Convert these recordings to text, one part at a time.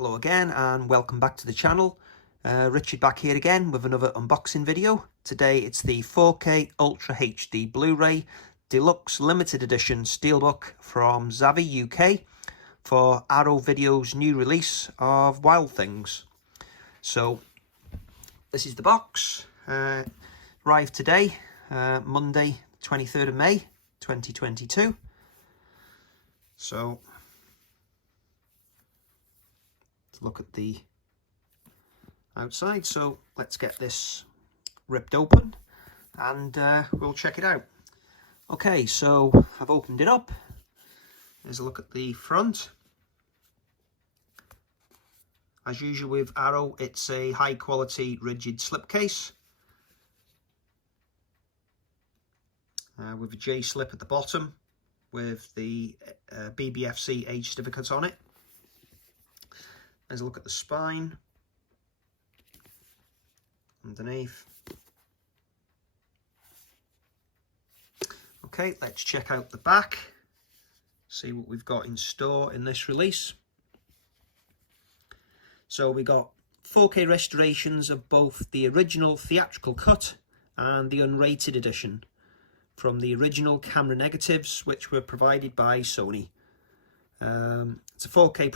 Hello again and welcome back to the channel. Richard back here again with another unboxing video. Today it's the 4K Ultra HD Blu-ray Deluxe Limited Edition Steelbook from Zavvi UK for Arrow Video's new release of Wild Things. So this is the box. Arrived today, Monday 23rd of May 2022. So look at the outside. So let's get this ripped open and we'll check it out. Okay, so I've opened it up. There's a look at the front. As usual with Arrow, it's a high quality rigid slipcase with a J slip at the bottom with the BBFC age certificate on it. There's a look at the spine underneath. Okay, let's check out the back, see what we've got in store in this release. So we got 4K restorations of both the original theatrical cut and the unrated edition from the original camera negatives, which were provided by Sony. It's a 4K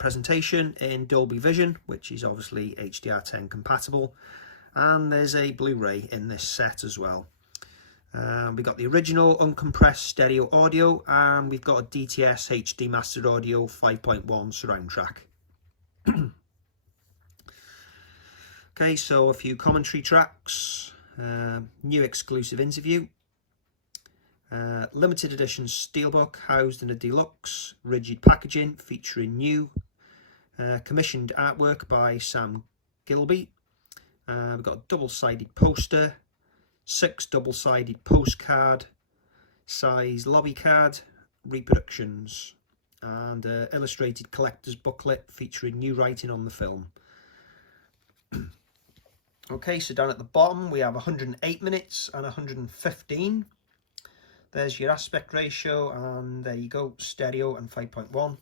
presentation in Dolby Vision, which is obviously HDR10 compatible, and there's a Blu-ray in this set as well. We got the original uncompressed stereo audio, and we've got a DTS HD Mastered Audio 5.1 surround track. Okay, so a few commentary tracks, new exclusive interview. Limited edition steelbook housed in a deluxe rigid packaging featuring new commissioned artwork by Sam Gilby. We've got a double-sided poster, 6 double-sided postcard size lobby card reproductions, and illustrated collector's booklet featuring new writing on the film. Okay, so down at the bottom we have 108 minutes and 115. There's your aspect ratio, and there you go, stereo and 5.1.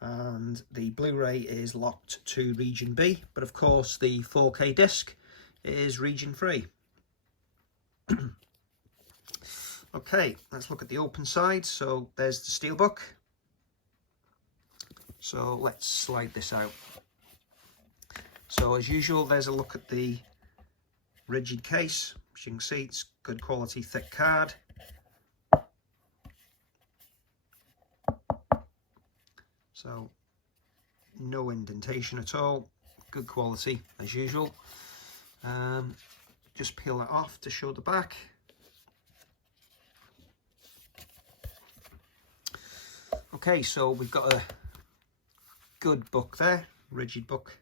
And the Blu-ray is locked to region B, but of course the 4K disc is region free. Okay, let's look at the open side. So there's the steelbook. So let's slide this out. So as usual, there's a look at the rigid case. As you can see, it's good quality thick card. So no indentation at all, good quality as usual. Just peel that off to show the back. Okay, so we've got a good book there, rigid book.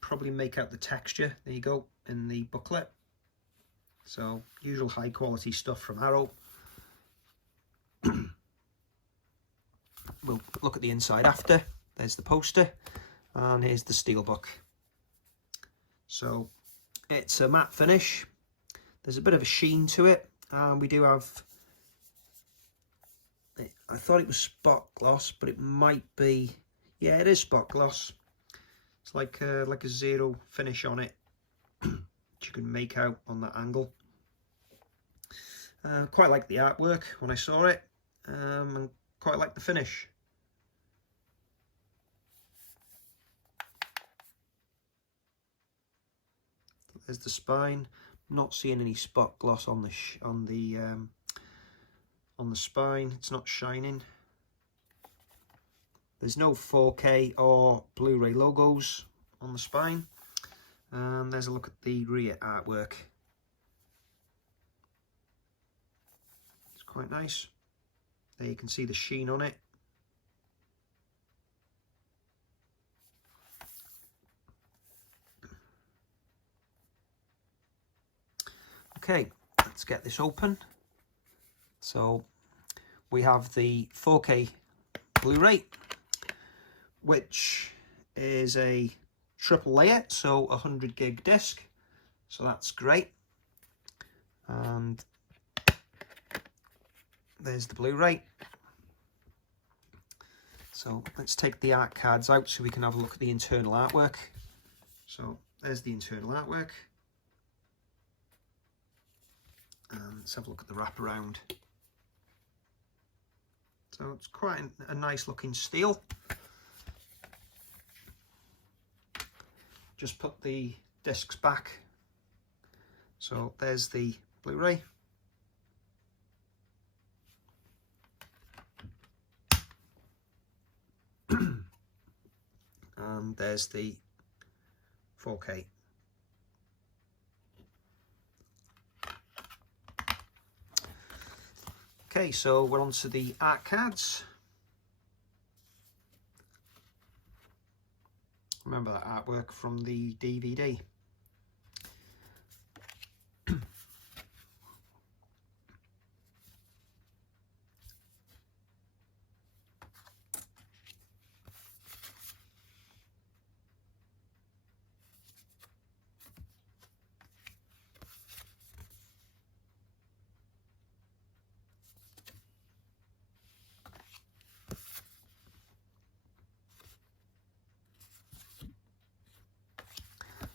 Probably make out the texture, there you go, in the booklet. So usual high quality stuff from Arrow. We'll look at the inside after. There's the poster and here's the steelbook. So it's a matte finish, there's a bit of a sheen to it, and we do have, I thought it was spot gloss, but it might be, yeah, it is spot gloss. It's like a zero finish on it, which you can make out on that angle. Quite like the artwork when I saw it, and quite like the finish. There's the spine. I'm not seeing any spot gloss on the spine. It's not shining. There's no 4K or Blu-ray logos on the spine. There's a look at the rear artwork. It's quite nice. There you can see the sheen on it. Okay, let's get this open. So we have the 4K Blu-ray, which is a triple layer, so 100 gig disc. So that's great. And there's the Blu-ray. So let's take the art cards out so we can have a look at the internal artwork. So there's the internal artwork. And let's have a look at the wraparound. So it's quite a nice looking steel. Just put the discs back. So there's the Blu-ray. And there's the 4K. Okay, so we're on to the art cards. Remember that artwork from the DVD.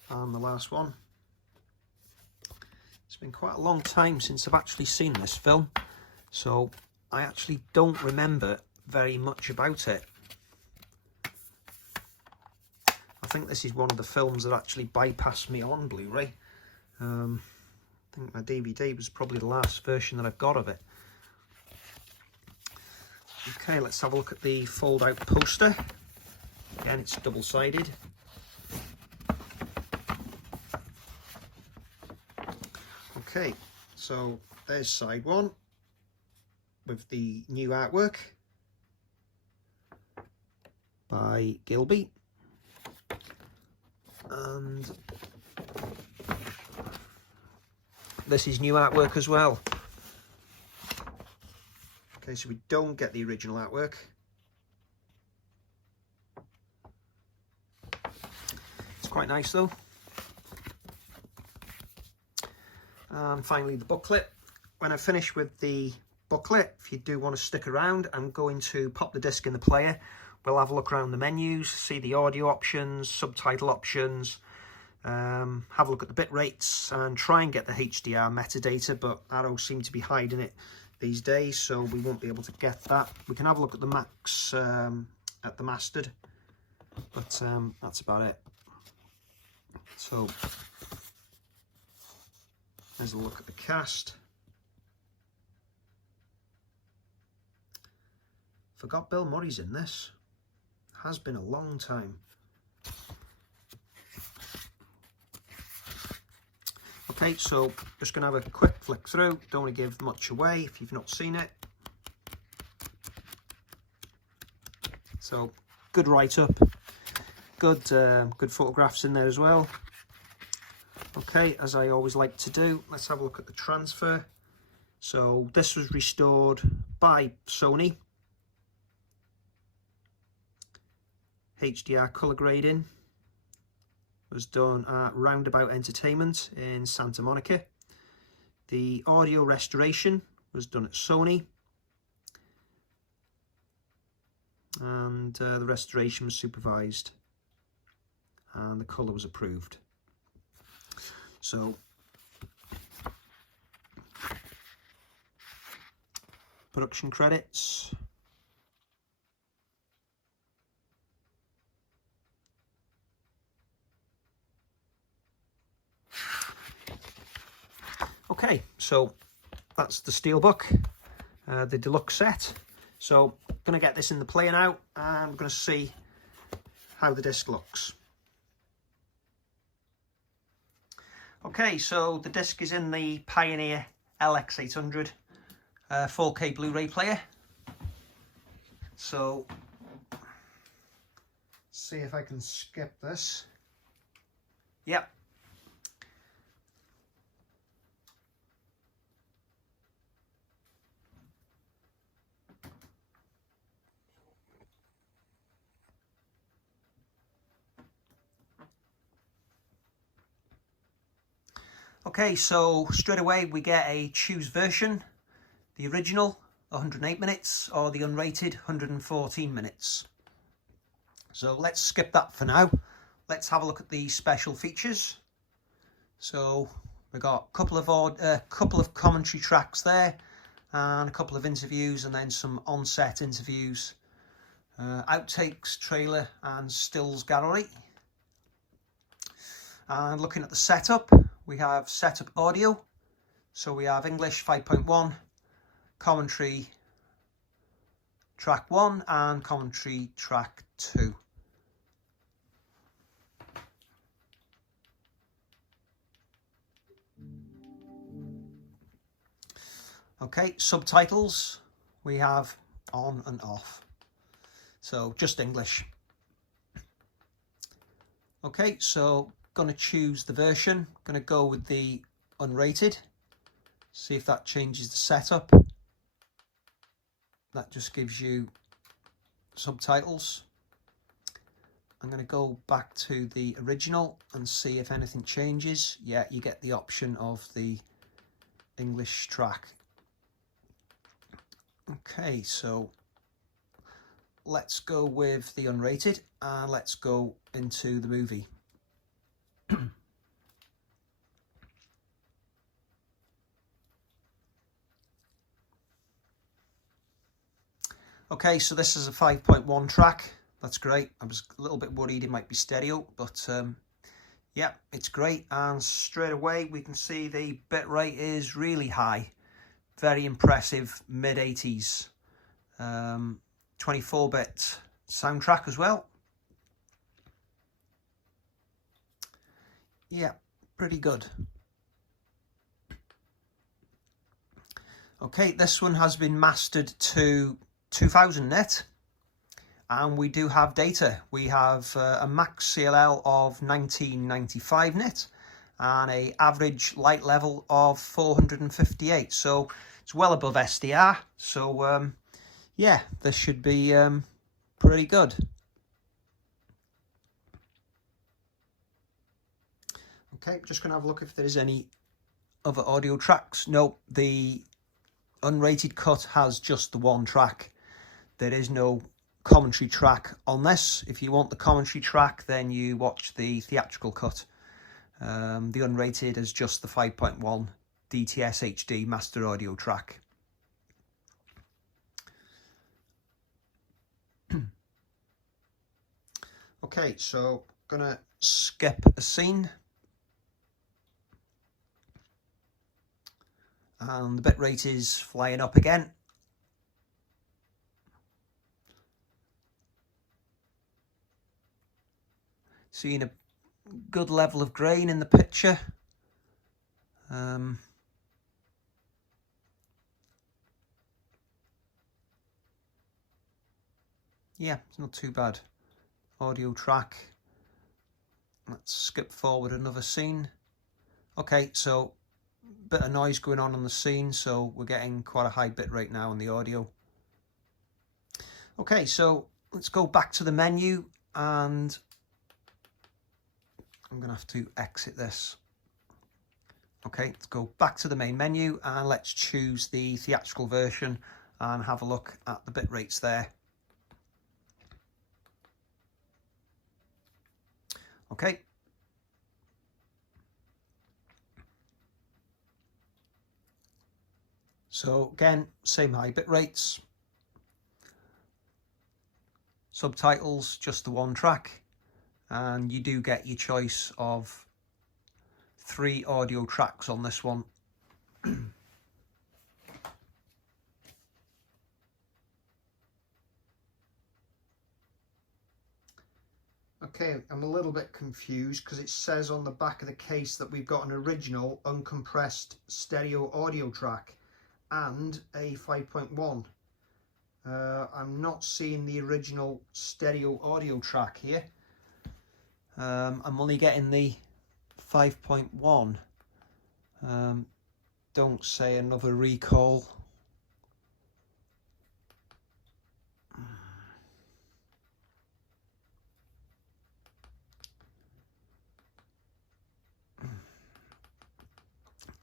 And the last one. It's been quite a long time since I've actually seen this film, so I actually don't remember very much about it. I think this is one of the films that actually bypassed me on Blu-ray. I think my DVD was probably the last version that I've got of it. Okay, let's have a look at the fold-out poster. Again, it's double-sided. Okay, so there's side one with the new artwork by Gilby, and this is new artwork as well. Okay, so we don't get the original artwork. It's quite nice though. And finally the booklet. When I finish with the booklet, if you do want to stick around, I'm going to pop the disc in the player. We'll have a look around the menus, see the audio options, subtitle options, have a look at the bit rates and try and get the HDR metadata, but Arrow seem to be hiding it these days, so we won't be able to get that. We can have a look at the Max at the mastered, but that's about it. So there's a look at the cast. Forgot Bill Murray's in this. Has been a long time. Okay, so just going to have a quick flick through. Don't want to give much away if you've not seen it. So, good write-up. Good photographs in there as well. Okay, as I always like to do, let's have a look at the transfer. So this was restored by Sony. HDR colour grading was done at Roundabout Entertainment in Santa Monica. The audio restoration was done at Sony. And the restoration was supervised. And the colour was approved. So, production credits. Okay, so that's the Steelbook, the deluxe set. So, I'm going to get this in the player now, and we're going to see how the disc looks. Okay, so the disc is in the Pioneer LX800 4K Blu-ray player. So, see if I can skip this. Yep. Okay, so straight away we get a choose version, the original 108 minutes or the unrated 114 minutes. So let's skip that for now. Let's have a look at the special features. So we've got a couple of commentary tracks there, and a couple of interviews, and then some on-set interviews, outtakes, trailer, and stills gallery. And looking at the setup, we have setup audio. So we have English 5.1, commentary track 1, and commentary track 2. Okay, subtitles we have on and off, so just English. Okay, so gonna choose the version, gonna go with the unrated, see if that changes the setup. That just gives you subtitles. I'm gonna go back to the original and see if anything changes. Yeah, you get the option of the English track. Okay, so let's go with the unrated and let's go into the movie. Okay, so this is a 5.1 track. That's great. I was a little bit worried it might be stereo, but yeah, it's great. And straight away we can see the bitrate is really high. Very impressive, mid-80s. 24-bit soundtrack as well. Yeah, pretty good. Okay, this one has been mastered to 2000 nit, and we do have data. We have a max CLL of 1995 nit and a average light level of 458, so it's well above SDR. So yeah, this should be pretty good. Okay, just gonna have a look if there's any other audio tracks. No, the unrated cut has just the one track. There is no commentary track on this. If you want the commentary track, then you watch the theatrical cut. The unrated is just the 5.1 DTS HD master audio track. Okay, so gonna skip a scene. And the bitrate is flying up again. Seeing a good level of grain in the picture. Yeah, it's not too bad. Audio track. Let's skip forward another scene. Okay, so bit of noise going on the scene, so we're getting quite a high bit rate now on the audio. Okay, so let's go back to the menu, and I'm gonna have to exit this. Okay, let's go back to the main menu and let's choose the theatrical version and have a look at the bit rates there. Okay. So again, same high bit rates. Subtitles, just the one track. And you do get your choice of 3 audio tracks on this one. Okay, I'm a little bit confused because it says on the back of the case that we've got an original uncompressed stereo audio track and a 5.1. I'm not seeing the original stereo audio track here. I'm only getting the 5.1. Don't say another recall.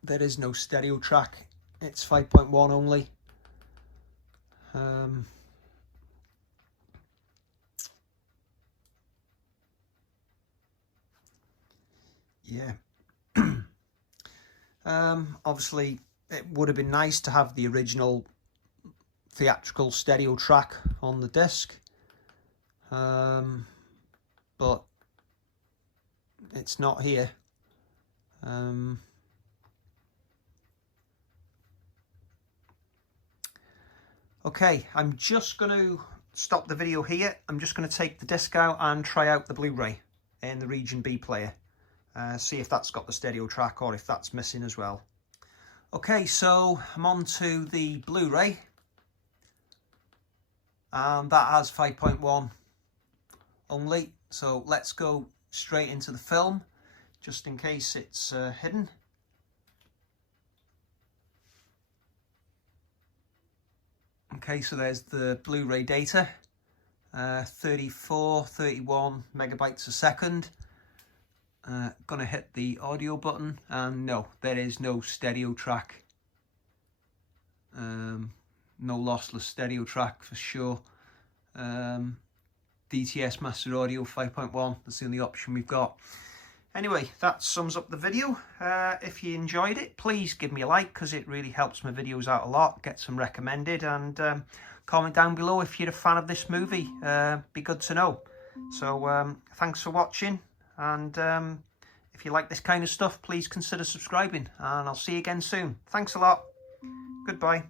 there is no stereo track. It's 5.1 only. Yeah. Obviously it would have been nice to have the original theatrical stereo track on the disc, but it's not here. Okay, I'm just going to stop the video here. I'm just going to take the disc out and try out the Blu-ray in the Region B player. See if that's got the stereo track or if that's missing as well. Okay, so I'm on to the Blu-ray, and that has 5.1 only. So let's go straight into the film, just in case it's hidden. Okay, so there's the Blu-ray data, 31 megabytes a second. Gonna hit the audio button, and no, there is no stereo track. No lossless stereo track for sure. DTS Master Audio 5.1, that's the only option we've got. Anyway, that sums up the video. If you enjoyed it, please give me a like, because it really helps my videos out a lot, gets them recommended, and comment down below if you're a fan of this movie. Be good to know. So thanks for watching, and if you like this kind of stuff, please consider subscribing, and I'll see you again soon. Thanks a lot. Goodbye.